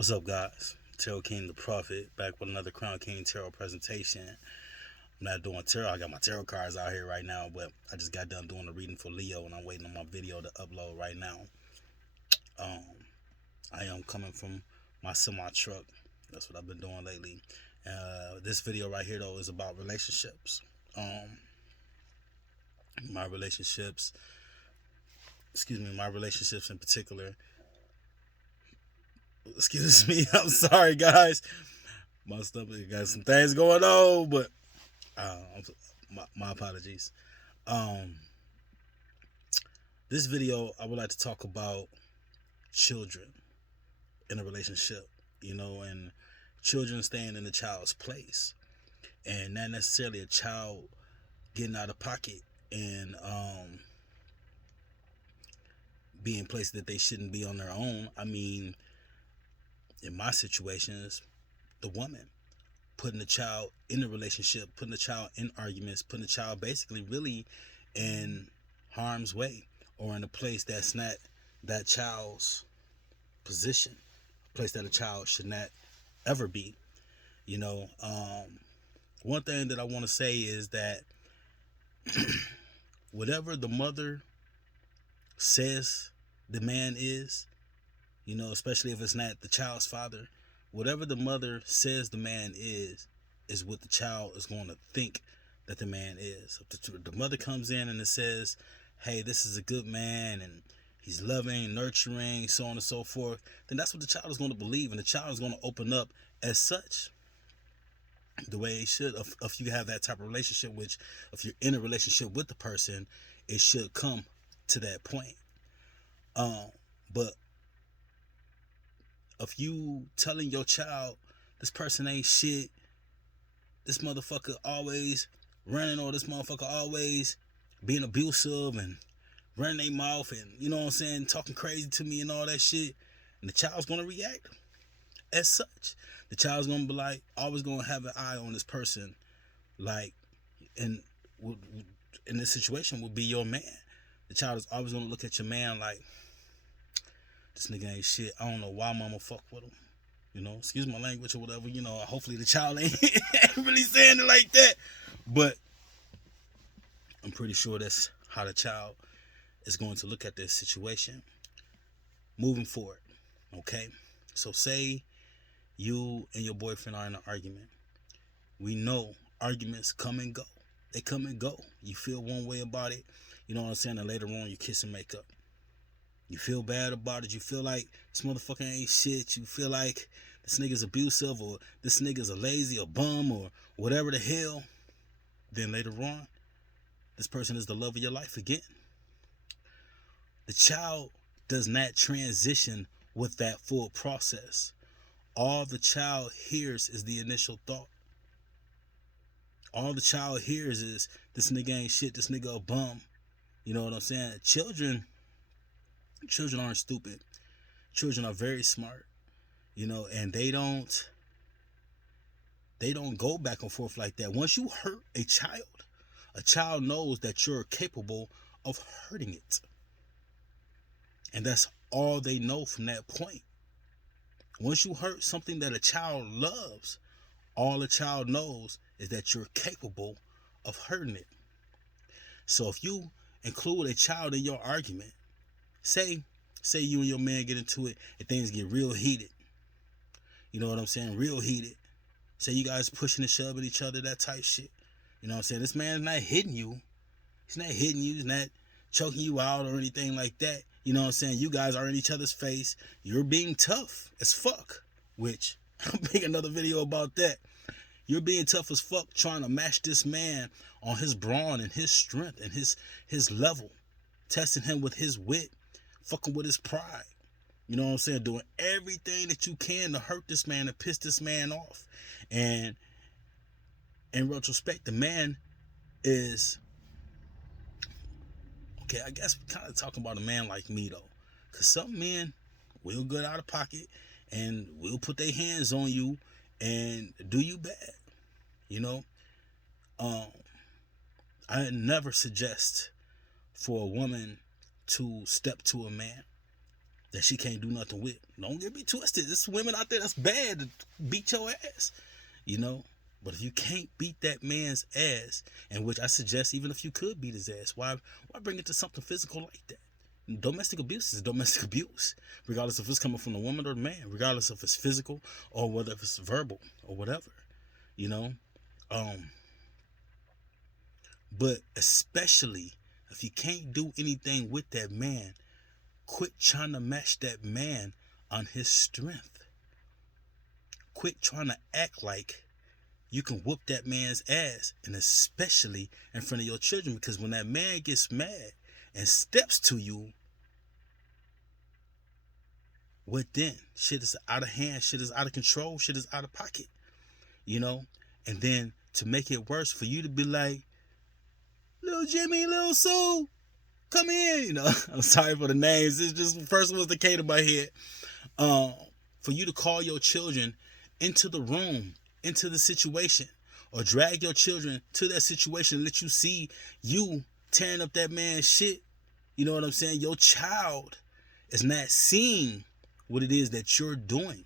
What's up, guys? Tarot King the Prophet back with another Crown King Tarot presentation. I'm not doing tarot. I got my tarot cards out here right now, but I just got done doing the reading for Leo, and I'm waiting on my video to upload right now. Um, I am coming from my semi truck. That's what I've been doing lately. This video right here though is about relationships. My relationships. My relationships in particular. Excuse me. I'm sorry, guys. My stomach got some things going on, but uh, my apologies. Um, this video, I would like to talk about children in a relationship, and children staying in the child's place, and not necessarily a child getting out of pocket and being placed that they shouldn't be on their own. I mean, in my situations, the woman putting the child in a relationship, putting the child in arguments, putting the child basically really in harm's way or in a place that's not that child's position, a place that a child should not ever be. One thing that I want to say is that whatever the mother says the man is, especially if it's not the child's father, whatever the mother says the man is what the child is going to think that the man is. If the mother comes in and it says, hey, this is a good man and he's loving, nurturing, so on and so forth, then that's what the child is going to believe, and the child is going to open up as such the way it should. If you have that type of relationship, which if you're in a relationship with the person, it should come to that point. But if you telling your child this person ain't shit, this motherfucker always running, or this motherfucker always being abusive and running their mouth and, you know what I'm saying, talking crazy to me and all that shit, and the child's gonna react as such. The child's gonna be like, always gonna have an eye on this person, like, and in this situation would be your man. The child is always gonna look at your man like, this nigga ain't shit. I don't know why mama fuck with him. Excuse my language or whatever. Hopefully the child ain't really saying it like that. But I'm pretty sure that's how the child is going to look at this situation moving forward. Okay? So say you and your boyfriend are in an argument. We know arguments come and go. They come and go. You feel one way about it. You know what I'm saying? And later on you kiss and make up. You feel bad about it. You feel like this motherfucker ain't shit. You feel like this nigga's abusive, or this nigga's a lazy, a bum, or whatever the hell. Then later on, this person is the love of your life again. The child does not transition with that full process. All the child hears is the initial thought. All the child hears is, this nigga ain't shit, this nigga a bum. You know what I'm saying? Children aren't stupid. Children are very smart, and they don't go back and forth like that. Once you hurt a child knows that you're capable of hurting it. And that's all they know from that point. Once you hurt something that a child loves, all a child knows is that you're capable of hurting it. So if you include a child in your argument, say you and your man get into it and things get real heated. You know what I'm saying? Real heated. Say you guys pushing and shoving each other, that type shit. You know what I'm saying? This man's not hitting you. He's not hitting you. He's not choking you out or anything like that. You know what I'm saying? You guys are in each other's face. You're being tough as fuck, which I'll make another video about that. You're being tough as fuck trying to match this man on his brawn and his strength and his level. Testing him with his wit. Fucking with his pride. You know what I'm saying? Doing everything that you can to hurt this man, to piss this man off. And in retrospect, the man is, okay, I guess we're kind of talking about a man like me though. Because some men will get out of pocket and will put their hands on you and do you bad. I never suggest for a woman to step to a man. that she can't do nothing with. Don't get me twisted. There's women out there that's bad to beat your ass, you know. But if you can't beat that man's ass, and which I suggest, even if you could beat his ass, why bring it to something physical like that? Domestic abuse is domestic abuse, regardless if it's coming from the woman or the man, regardless if it's physical or whether if it's verbal or whatever, you know. But especially if you can't do anything with that man, quit trying to match that man on his strength. Quit trying to act like you can whoop that man's ass, and especially in front of your children, because when that man gets mad and steps to you, what then? Shit is out of hand, shit is out of control, shit is out of pocket, you know? And then to make it worse, for you to be like, little Jimmy, little Sue, come in, you know? I'm sorry for the names, it's just the first ones that came to my head. For you to call your children into the room, into the situation, or drag your children to that situation and let you see you tearing up that man's shit, you know what I'm saying? Your child is not seeing what it is that you're doing.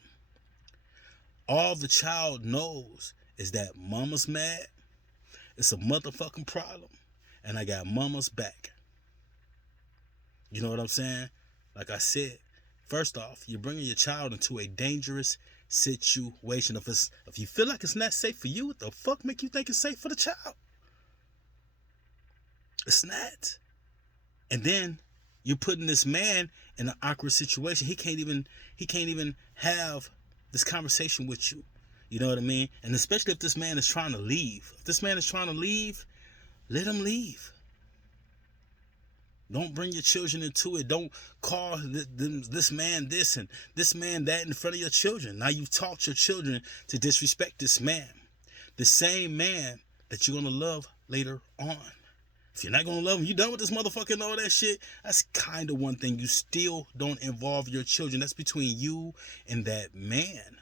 All the child knows is that mama's mad, it's a motherfucking problem, and I got mama's back. You know what I'm saying? Like I said, first off, you're bringing your child into a dangerous situation. If you feel like it's not safe for you, what the fuck make you think it's safe for the child? It's not. And then you're putting this man in an awkward situation. He can't even have this conversation with you. You know what I mean? And especially if this man is trying to leave. If this man is trying to leave, let him leave. Don't bring your children into it. Don't call this man this and this man that in front of your children. Now you've taught your children to disrespect this man. The same man that you're going to love later on. If you're not going to love him, you done with this motherfucker and all that shit, that's kind of one thing. You still don't involve your children. That's between you and that man.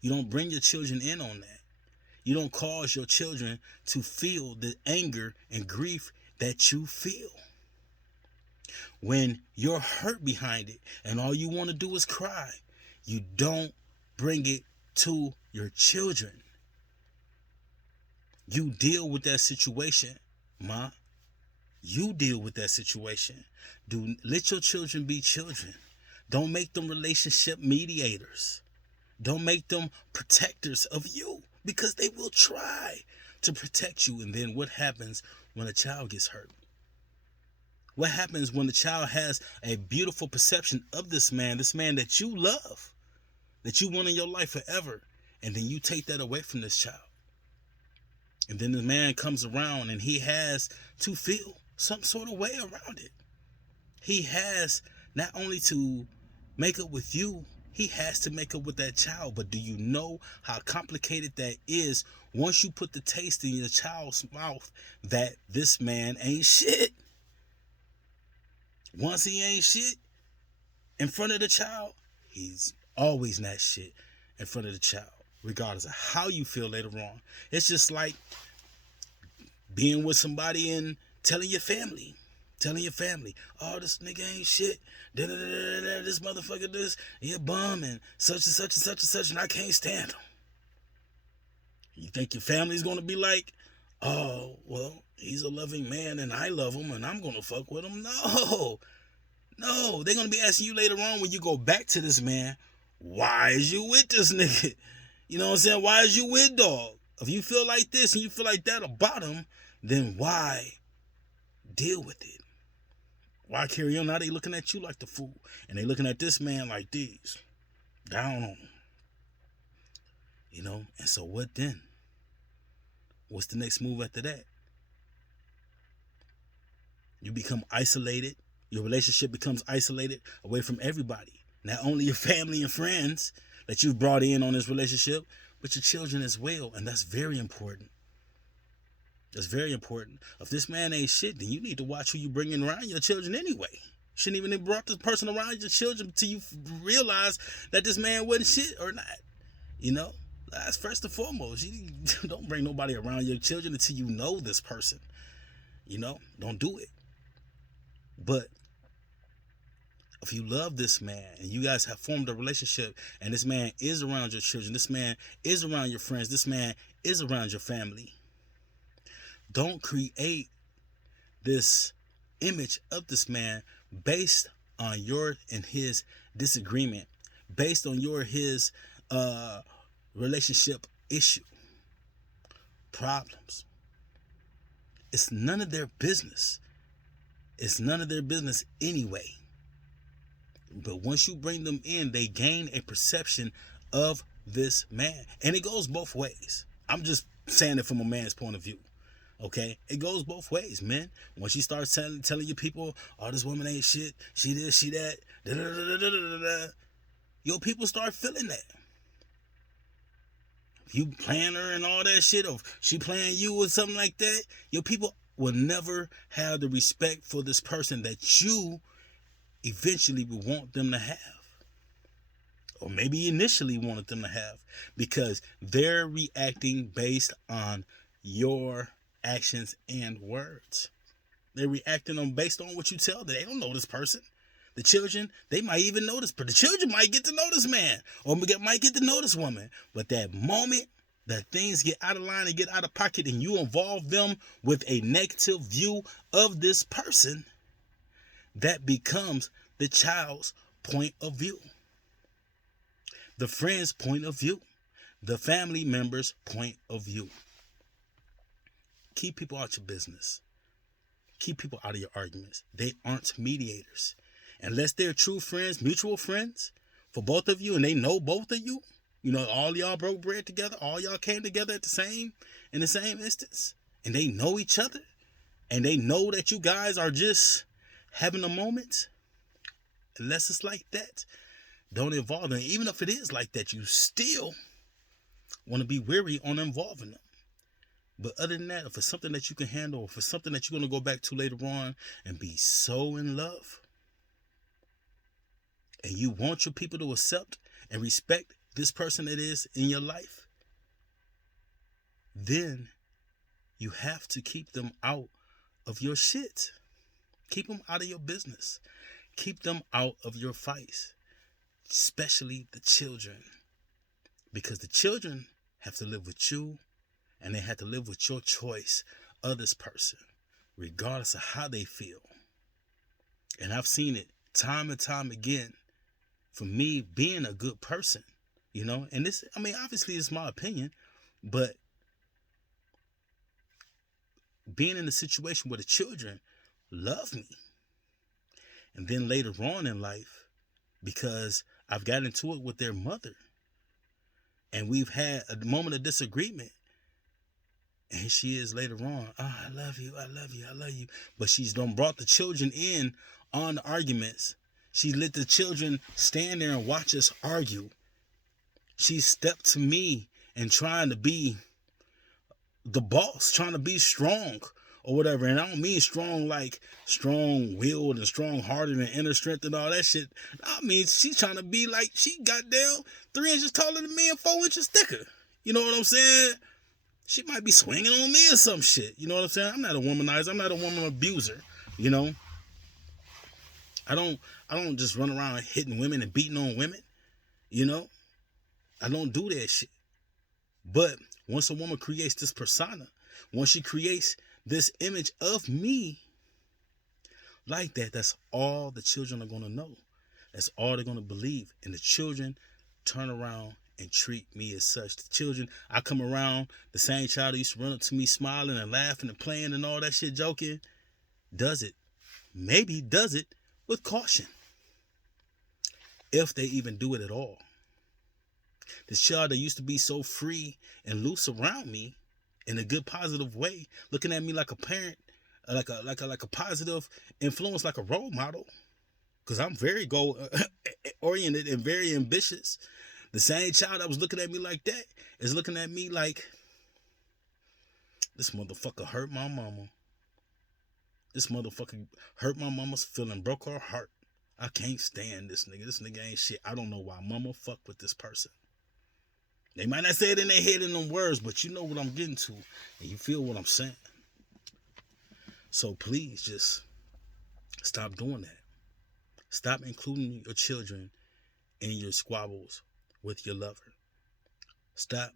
You don't bring your children in on that. You don't cause your children to feel the anger and grief that you feel. When you're hurt behind it and all you want to do is cry, you don't bring it to your children. You deal with that situation, ma. You deal with that situation. Let your children be children. Don't make them relationship mediators. Don't make them protectors of you, because they will try to protect you. And then what happens when a child gets hurt? What happens when the child has a beautiful perception of this man that you love, that you want in your life forever, and then you take that away from this child? And then the man comes around and he has to feel some sort of way around it. He has not only to make up with you, he has to make up with that child. But do you know how complicated that is once you put the taste in your child's mouth that this man ain't shit? Once he ain't shit in front of the child, he's always not shit in front of the child, regardless of how you feel later on. It's just like being with somebody and telling your family, oh, this nigga ain't shit, this motherfucker, this, he a bum, and such and such and such and such, and I can't stand him. You think your family's gonna be like, oh, well, he's a loving man and I love him and I'm gonna fuck with him? No, they're gonna be asking you later on when you go back to this man, why is you with this nigga? You know what I'm saying? Why is you with dog? If you feel like this and you feel like that about him, then why deal with it? Why carry on? Now they looking at you like the fool, and they looking at this man like these, down on him. You know, and so what then? What's the next move after that? You become isolated. Your relationship becomes isolated away from everybody. Not only your family and friends that you've brought in on this relationship, but your children as well. And that's very important. That's very important. If this man ain't shit, then you need to watch who you bring in around your children anyway. You shouldn't even have brought this person around your children until you realize that this man wasn't shit or not. You know? That's first and foremost. You don't bring nobody around your children until you know this person. You know? Don't do it. But If you love this man and you guys have formed a relationship and this man is around your children, this man is around your friends, this man is around your family, don't create this image of this man based on your and his disagreement, based on his relationship issue, problems. It's none of their business. It's none of their business anyway. But once you bring them in, they gain a perception of this man. And it goes both ways. I'm just saying it from a man's point of view. Okay? It goes both ways, man. Once you start telling your people, oh, this woman ain't shit, she this, she that, da da da da da da, your people start feeling that. If you playing her and all that shit, or she playing you or something like that, your people will never have the respect for this person that you eventually will want them to have. Or maybe initially wanted them to have. Because they're reacting based on your actions and words. They're reacting on based on what you tell them. They don't know this person. The children, they might even know this, but the children might get to know this man or might get to know this woman. But that moment that things get out of line and get out of pocket and you involve them with a negative view of this person, that becomes the child's point of view, the friend's point of view, the family member's point of view. Keep people out your business. Keep people out of your arguments. They aren't mediators. Unless they're true friends, mutual friends for both of you, and they know both of you, you know, all y'all broke bread together, all y'all came together in the same instance, and they know each other, and they know that you guys are just having a moment. Unless it's like that, don't involve them. Even if it is like that, you still want to be wary on involving them. But other than that, if it's something that you can handle, if it's something that you're going to go back to later on and be so in love, and you want your people to accept and respect this person that is in your life, then you have to keep them out of your shit. Keep them out of your business. Keep them out of your fights, especially the children. Because the children have to live with you, and they have to live with your choice of this person, regardless of how they feel. And I've seen it time and time again. For me, being a good person, you know, and this, I mean, obviously it's my opinion, but being in a situation where the children love me, and then later on in life, because I've got into it with their mother, and we've had a moment of disagreement, and she is later on, oh, I love you, I love you, I love you, but she's done brought the children in on the arguments. She let the children stand there and watch us argue. She stepped to me and trying to be the boss, trying to be strong or whatever. And I don't mean strong like strong-willed and strong-hearted and inner strength and all that shit. I mean, she's trying to be like, she got down 3 inches taller than me and 4 inches thicker. You know what I'm saying? She might be swinging on me or some shit. You know what I'm saying? I'm not a womanizer. I'm not a woman abuser. You know? I don't just run around hitting women and beating on women. You know? I don't do that shit. But once a woman creates this persona, once she creates this image of me like that, that's all the children are going to know. That's all they're going to believe. And the children turn around and treat me as such. The children, I come around, the same child that used to run up to me smiling and laughing and playing and all that shit, joking, does it with caution. If they even do it at all. This child that used to be so free and loose around me in a good positive way, looking at me like a parent, like a positive influence, like a role model, because I'm very goal oriented and very ambitious. The same child that was looking at me like that is looking at me like, this motherfucker hurt my mama. This motherfucker hurt my mama's feeling, broke her heart. I can't stand this nigga. This nigga ain't shit. I don't know why mama fuck with this person. They might not say it in their head in them words, but you know what I'm getting to. And you feel what I'm saying. So please just stop doing that. Stop including your children in your squabbles with your lover. Stop.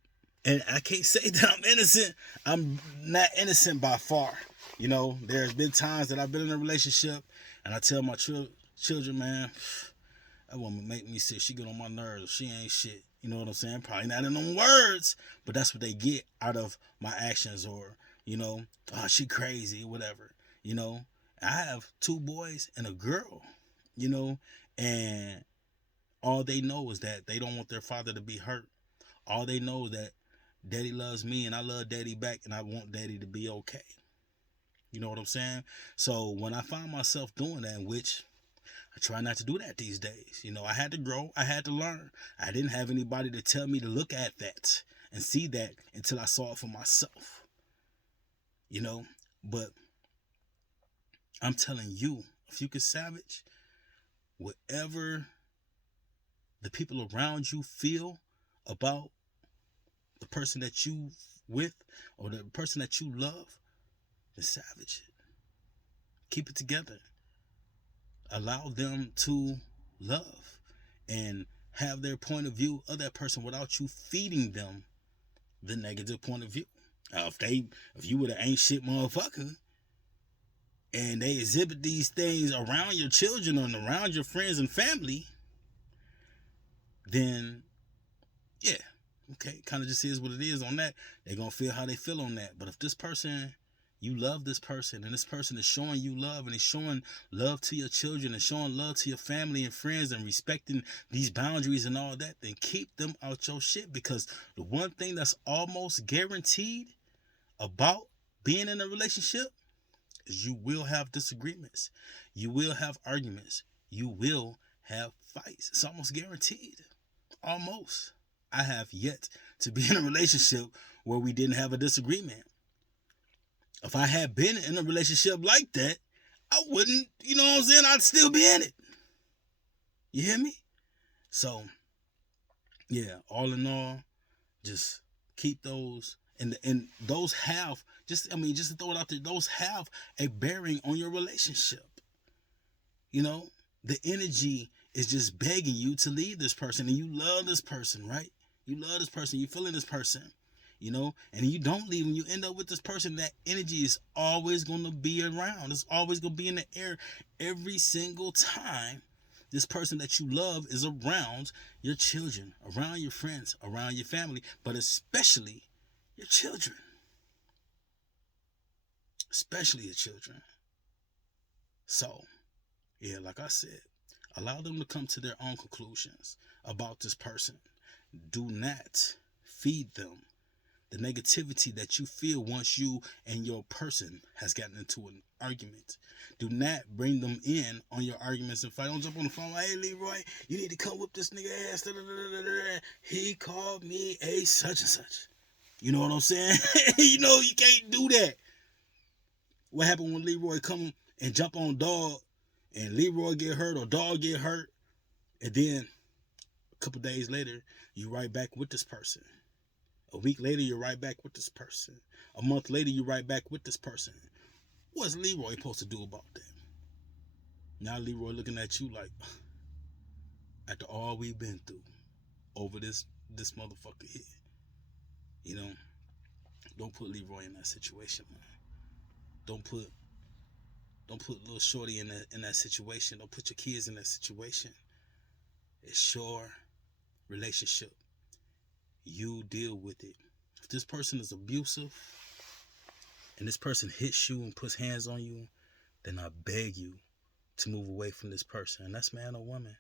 And I can't say that I'm innocent. I'm not innocent by far. You know, there's been times that I've been in a relationship and I tell my children, man, that woman make me sick. She get on my nerves. She ain't shit. You know what I'm saying? Probably not in them words, but that's what they get out of my actions, or, you know, oh, she crazy, whatever. You know, I have 2 boys and a girl, you know, and all they know is that they don't want their father to be hurt. All they know is that daddy loves me and I love daddy back, and I want daddy to be okay. You know what I'm saying? So when I find myself doing that, which I try not to do that these days. You know, I had to grow. I had to learn. I didn't have anybody to tell me to look at that and see that until I saw it for myself. You know, but I'm telling you, if you can salvage whatever the people around you feel about the person that you with or the person that you love, just savage it. Keep it together. Allow them to love and have their point of view of that person without you feeding them the negative point of view. If you were the ain't shit motherfucker and they exhibit these things around your children and around your friends and family, then yeah, okay, kind of just is what it is on that. They're gonna feel how they feel on that. But if this person, you love this person, and this person is showing you love, and is showing love to your children, and showing love to your family and friends, and respecting these boundaries and all that, then keep them out your shit. Because the one thing that's almost guaranteed about being in a relationship is you will have disagreements. You will have arguments. You will have fights. It's almost guaranteed. Almost. I have yet to be in a relationship where we didn't have a disagreement. If I had been in a relationship like that, I wouldn't, you know what I'm saying? I'd still be in it. You hear me? So, yeah, all in all, just keep those, and those have, just to throw it out there, those have a bearing on your relationship. You know, the energy is just begging you to leave this person, and you love this person, right? You love this person, you feeling this person. You know, and you don't leave and you end up with this person, that energy is always going to be around. It's always going to be in the air every single time this person that you love is around your children, around your friends, around your family, but especially your children. Especially your children. So, yeah, like I said, allow them to come to their own conclusions about this person. Do not feed them the negativity that you feel once you and your person has gotten into an argument. Do not bring them in on your arguments and fight. Don't jump on the phone like, hey, Leroy, you need to come whip this nigga ass. He called me a such and such. You know what I'm saying? You know, you can't do that. What happened when Leroy come and jump on dog and Leroy get hurt or dog get hurt, and then a couple days later, you right back with this person. A week later, you're right back with this person. A month later, you're right back with this person. What's Leroy supposed to do about that? Now Leroy looking at you like, after all we've been through over this motherfucker here. You know, don't put Leroy in that situation, man. Don't put little shorty in that situation. Don't put your kids in that situation. It's your relationship. You deal with it. If this person is abusive and this person hits you and puts hands on you, then I beg you to move away from this person. And that's man or woman.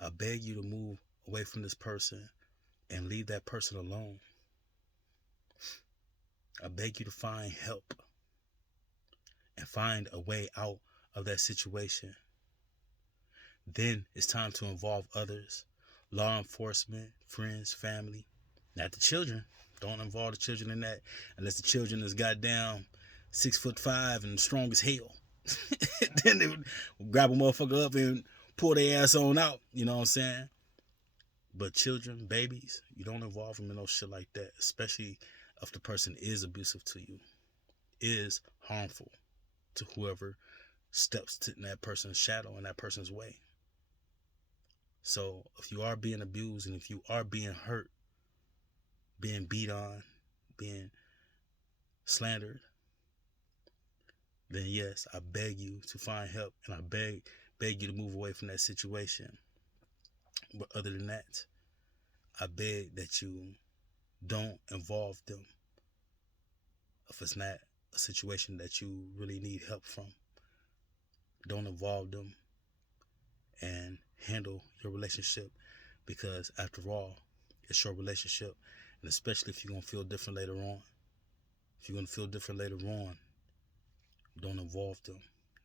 I beg you to move away from this person and leave that person alone. I beg you to find help and find a way out of that situation. Then it's time to involve others. Law enforcement, friends, family, not the children. Don't involve the children in that unless the children is goddamn 6'5" and strong as hell. Then they would grab a motherfucker up and pull their ass on out. You know what I'm saying? But children, babies, you don't involve them in no shit like that, especially if the person is abusive to you, is harmful to whoever steps in that person's shadow, in that person's way. So if you are being abused and if you are being hurt, being beat on, being slandered, then yes, I beg you to find help, and I beg you to move away from that situation. But other than that, I beg that you don't involve them if it's not a situation that you really need help from. Don't involve them and handle your relationship, because after all, it's your relationship. And especially if you're going to feel different later on. If you're going to feel different later on, don't involve them.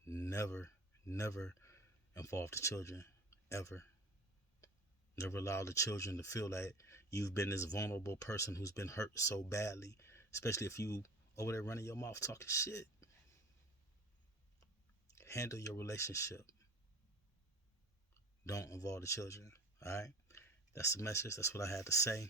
Never, never involve the children, ever. Never allow the children to feel that you've been this vulnerable person who's been hurt so badly, especially if you over there running your mouth talking shit. Handle your relationship. Don't involve the children. All right? That's the message. That's what I had to say.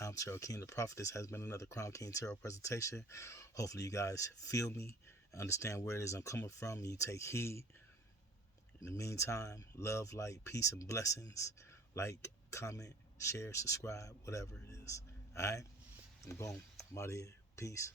I'm Tarot King the Prophet. This has been another Crown King Tarot presentation. Hopefully you guys feel me and understand where it is I'm coming from, and you take heed. In the meantime, love, light, peace, and blessings. Like, comment, share, subscribe, whatever it is. All right? And boom. I'm out of here. Peace.